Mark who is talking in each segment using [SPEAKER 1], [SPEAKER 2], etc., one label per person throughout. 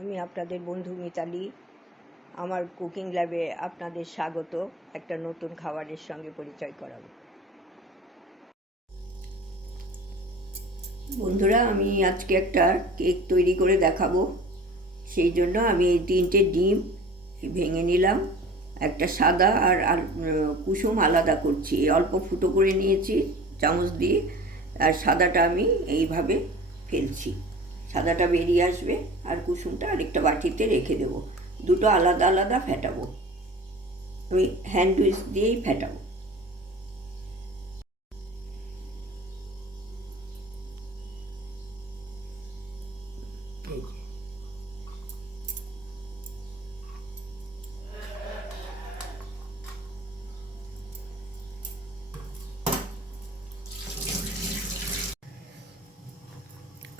[SPEAKER 1] আমি আপনাদের বন্ধু মিতালি। আমার কুকিং ল্যাবে আপনাদের স্বাগত। একটা নতুন খাবারের সঙ্গে পরিচয় করাবো। বন্ধুরা, আমি আজকে একটা কেক তৈরি করে দেখাবো। সেই জন্য আমি এই তিনটে ডিম ভেঙে নিলাম। একটা সাদা আর আর কুসুম আলাদা করছি। অল্প ফুটো করে নিয়েছি চামচ দিয়ে। আর সাদাটা আমি এইভাবে ফেলছি। সাদাটা বেরিয়ে আসবে আর কুসুমটা আরেকটা বাটিতে রেখে দেবো। দুটো আলাদা আলাদা ফেটাবো। আমি হ্যান্ড উইচ দিয়েই ফেটাবো।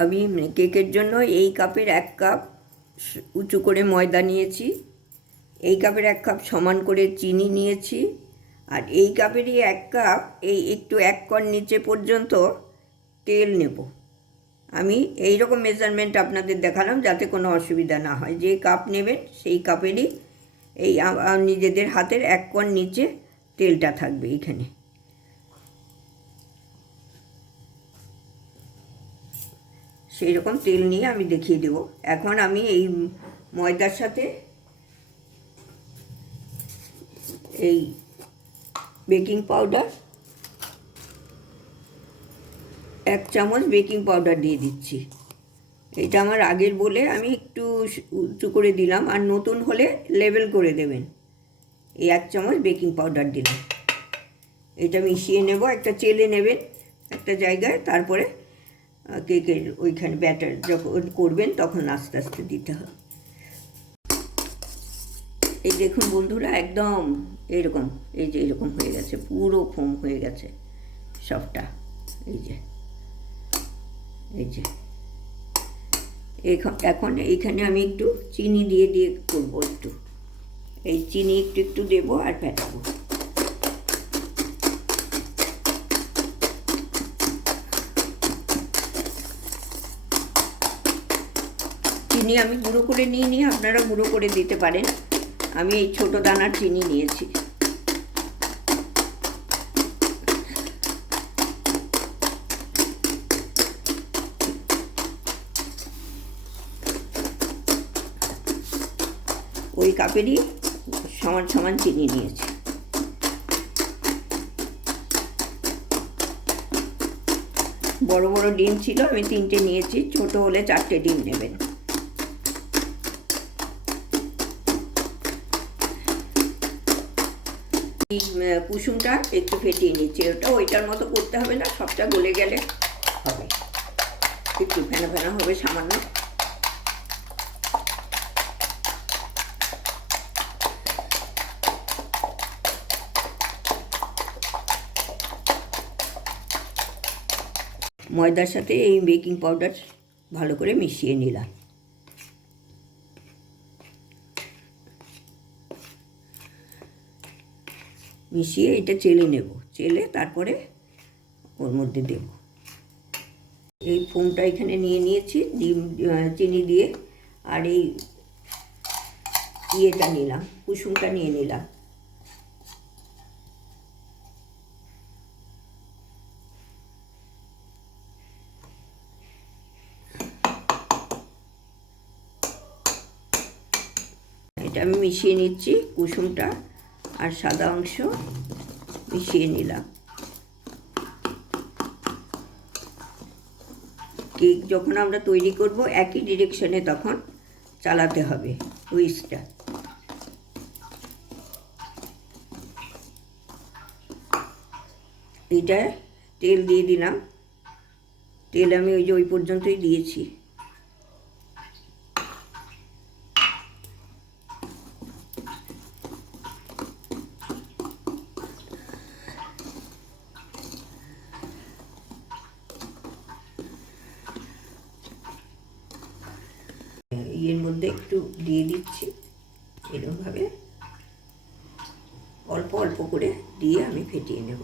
[SPEAKER 1] আমি কেকের জন্য এই কাপের এক কাপ উঁচু করে ময়দা নিয়েছি। এই কাপের এক কাপ সমান করে চিনি নিয়েছি। আর এই কাপেরই এক কাপ এই একটু এক কর নিচে পর্যন্ত তেল নেব। আমি এই রকম মেজারমেন্ট আপনাদের দেখালাম যাতে কোনো অসুবিধা না হয়। যে কাপ নেবেন সেই কাপেরই এই নিজেদের হাতের এক কর নিচে তেলটা থাকবে এইখানে সেই রকম তেল নিয়ে আমি দেখিয়ে দেবো। এখন আমি এই ময়দার সাথে এই বেকিং পাউডার, এক চামচ বেকিং পাউডার দিয়ে দিচ্ছি। এটা আমার আগের বলে আমি একটু উঁচু করে দিলাম আর নতুন হলে লেবেল করে দেবেন। এই এক চামচ বেকিং পাউডার দিলাম। এটা মিশিয়ে নেব, একটা চেলে নেবেন একটা জায়গায়, তারপরে কেকের ওইখানে ব্যাটার যখন করবেন তখন আস্তে আস্তে দিতে হবে। এই দেখুন বন্ধুরা, একদম এরকম, এই যে এরকম হয়ে গেছে, পুরো ফোম হয়ে গেছে সবটা। এই যে এই যে। এখন এইখানে আমি একটু চিনি দিয়ে দিয়ে করব একটু। এই চিনি একটু একটু দেবো আর ফেটাবো। চিনি আমি গুঁড়ো করে নিয়ে নিয়ে আপনারা গুঁড়ো করে দিতে পারেন। আমি এই ছোট দানার চিনি নিয়েছি। ওই কাপেরই সমান সমান চিনি নিয়েছি। বড় বড় ডিম ছিল, আমি তিনটে নিয়েছি, ছোট হলে চারটে ডিম নেবেন। এই কুসুমটা একটু ফেটিয়ে নিচ্ছি। ওটা ওইটার মতো করতে হবে না, সবটা গলে গেলে হবে। একটু ফেনা ফেনা হবে সামান্য। ময়দার সাথে এই বেকিং পাউডার ভালো করে মিশিয়ে নিলাম। মিশিয়ে এটা চেলে নেব। চেলে তারপরে ওর মধ্যে দেব। এই ফোমটা এখানে নিয়ে নিয়েছি, ডিম চিনি দিয়ে। আর এই ইয়েটা নিলাম, কুসুমটা নিয়ে নিলাম। এটা আমি মিশিয়ে নিচ্ছি কুসুমটা। আর সাদা অংশ মিশিয়ে নিলাম। কেক যখন আমরা তৈরি করব, একই ডিরেকশনে তখন চালাতে হবে হুইসটা এটা তেল দিয়ে দিলাম। তেল আমি ওই যে ওই পর্যন্তই দিয়েছি ইয়ের মধ্যে একটু দিয়ে দিচ্ছি। এরকমভাবে অল্প অল্প করে দিয়ে আমি ফেটিয়ে নেব।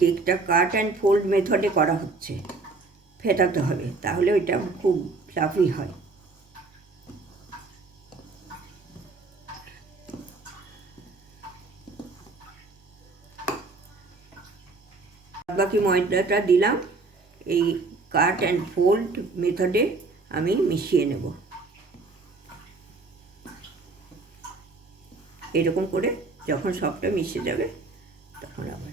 [SPEAKER 1] কেকটা কাট অ্যান্ড ফোল্ড মেথডে করা হচ্ছে। ফেটাতে হবে, তাহলে ওইটা খুব ফ্লাফি হয়। বাকি ময়দাটা দিলাম, এই কাট অ্যান্ড ফোল্ড মেথডে আমি মিশিয়ে নেব। এরকম করে যখন সবটা মিশে যাবে, তখন আবার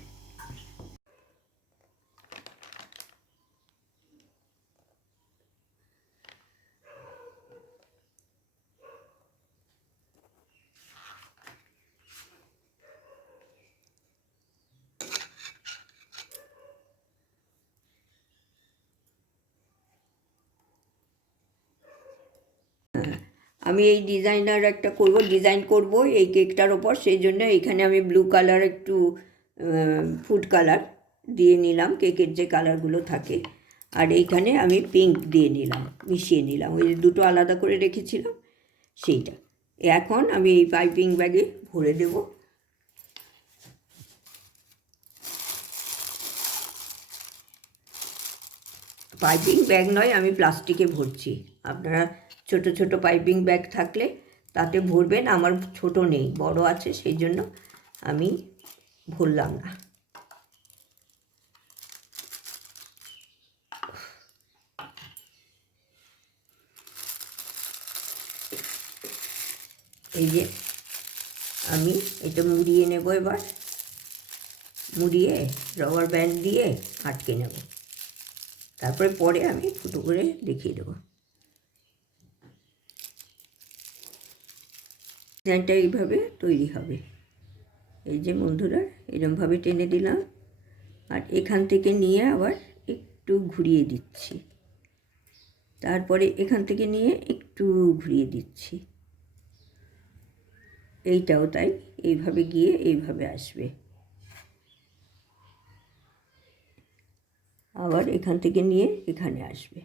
[SPEAKER 1] আমি এই ডিজাইনার একটা করব, ডিজাইন করব এই কেকটার ওপর, সেই জন্য এখানে আমি ব্লু কালার একটু ফুড কালার দিয়ে নিলাম, কেকের যে কালারগুলো থাকে। আর এইখানে আমি পিঙ্ক দিয়ে নিলাম, মিশিয়ে নিলাম, ওই দুটো আলাদা করে রেখেছিলাম, সেইটা। এখন আমি এই পাইপিং ব্যাগে ভরে দেব। পাইপিং ব্যাগ নয়, আমি প্লাস্টিকে ভরছি। আপনারা ছোট ছোট পাইপিং ব্যাগ থাকলে তাতে ভরবেন। আমার ছোট নেই, বড় আছে, সেই জন্য আমি ভরলাম না। এই যে আমি এটা মুড়িয়ে নেব এবার। মুড়িয়ে রবার ব্যান্ড দিয়ে আটকে নেব। তারপরে পরে আমি ফুটো করে দেখিয়ে দেবো। ডিজাইনটা এইভাবে তৈরি হবে। এই যে বন্ধুরা, এরমভাবে টেনে দিলাম। আর এখান থেকে নিয়ে আবার একটু ঘুরিয়ে দিচ্ছি। তারপরে এখান থেকে নিয়ে একটু ঘুরিয়ে দিচ্ছি। এইটাও তাই, এইভাবে গিয়ে এইভাবে আসবে। আবার এখান থেকে নিয়ে এখানে আসবে।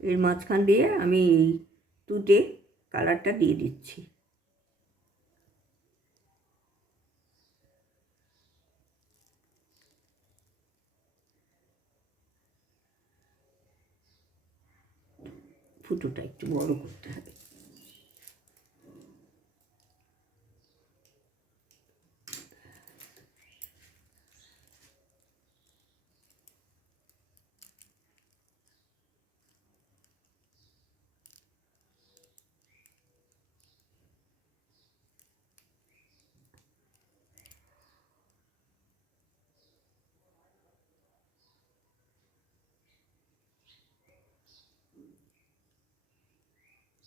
[SPEAKER 1] এর মাঝখান দিয়ে আমি এই তুতে কালারটা দিয়ে দিচ্ছি। ফুটোটা একটু বড় করতে হবে।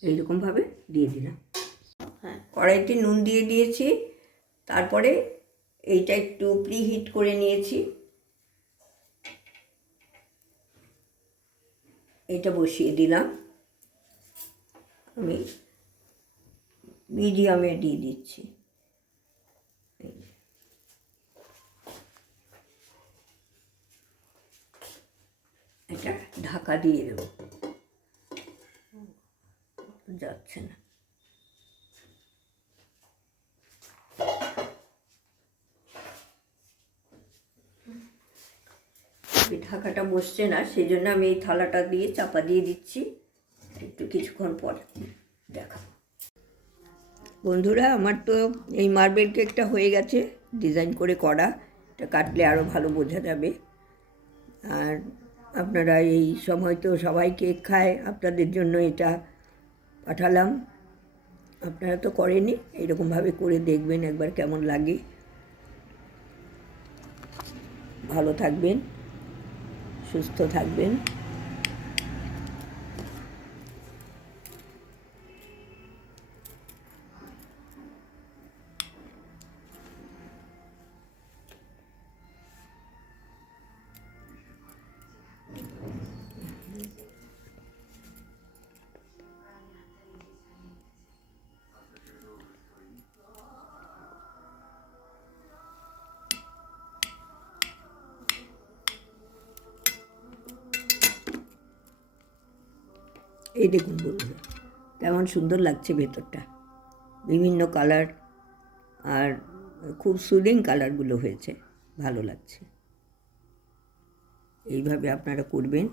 [SPEAKER 1] এইরকমভাবে দিয়ে দিলাম। হ্যাঁ। কড়াইতে নুন দিয়ে দিয়েছি তারপরে এইটা একটু প্রিহিট করে নিয়েছি। এটা বসিয়ে দিলাম। আমি মিডিয়ামে দিয়ে দিচ্ছি। এটা ঢাকা দিয়ে দেবো। যাচ্ছে না। ঢাকাটা বসছে না, সেই জন্য আমি এই থালাটা দিয়ে চাপা দিয়ে দিচ্ছি। একটু কিছুক্ষণ পর দেখাবো। বন্ধুরা, আমার তো এই মার্বেল কেকটা হয়ে গেছে, ডিজাইন করে করা। এটা কাটলে আরও ভালো বোঝা যাবে। আর আপনারা এই সময় তো সবাই কেক খায়, আপনাদের জন্য এটা পাঠালাম। আপনারা তো করেনি এরকমভাবে করে দেখবেন একবার কেমন লাগে। ভালো থাকবেন সুস্থ থাকবেন। এই দেখুন বন্ধুরা, কেমন সুন্দর লাগছে ভেতরটা। বিভিন্ন কালার আর খুব সুদিং কালারগুলো হয়েছে, ভালো লাগছে। এইভাবে আপনারা করবেন।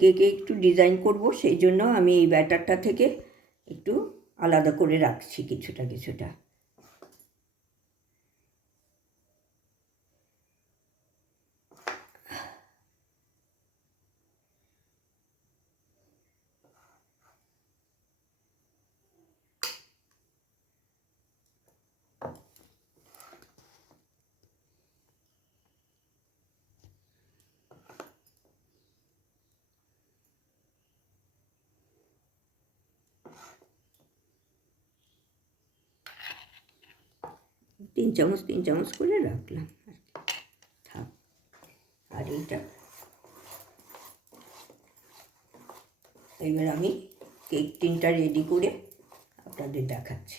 [SPEAKER 1] কেকে একটু ডিজাইন করব, সেই জন্য আমি এই ব্যাটারটা থেকে একটু আলাদা করে রাখছি কিছুটা কিছুটা। তিন চামচ তিন চামচ করে রাখলাম আর থাক, আর এইটা। এবার আমি কেক টিনটা রেডি করে আপনাদের দেখাচ্ছি।